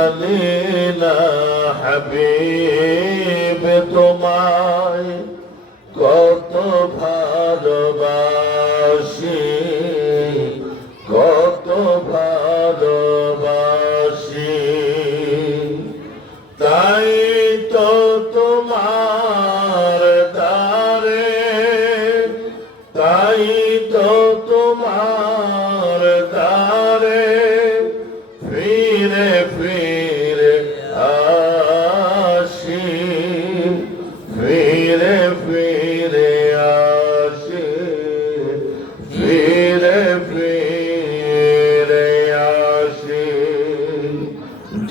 জানিনা হাবিব তোমায় কত ভালোবাসি, কত ভালোবাসি। তাই তো তোমার দ্বারে, তাই তো তোমার দ্বারে ফিরে ফিরে আসি, ফিরে ফিরে আসি, ফিরে ফিরে আসি।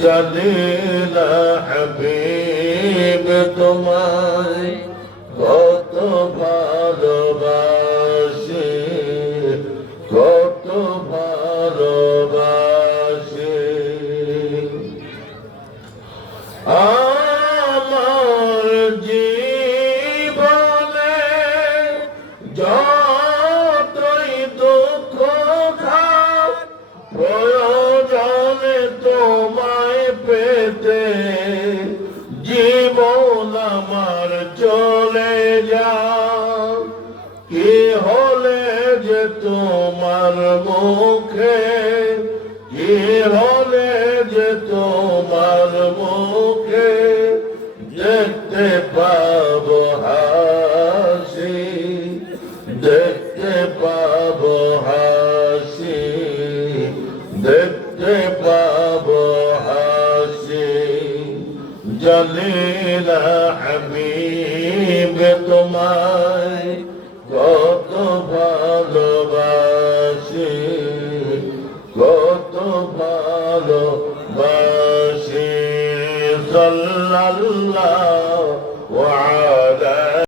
জানিনা হাবিব তোমায় কত ভালোবাসি, কত ভালোবাসি। আমার জীবনে যতই দুঃখ থাক, প্রয়োজনে তোমায় পেতে জীবন আমার চলে যাও। কি হলে যে তোমার মুখে, কি হলে যে তোমার মুখে দেখতে পাবো হাসি, দেখতে পাবো হাসি, দেখতে পাবো হাসি। জানিনা হাবিব তোমায় কত ভালোবাসি, কত ভালোবাসি। সাল্লাল্লাহু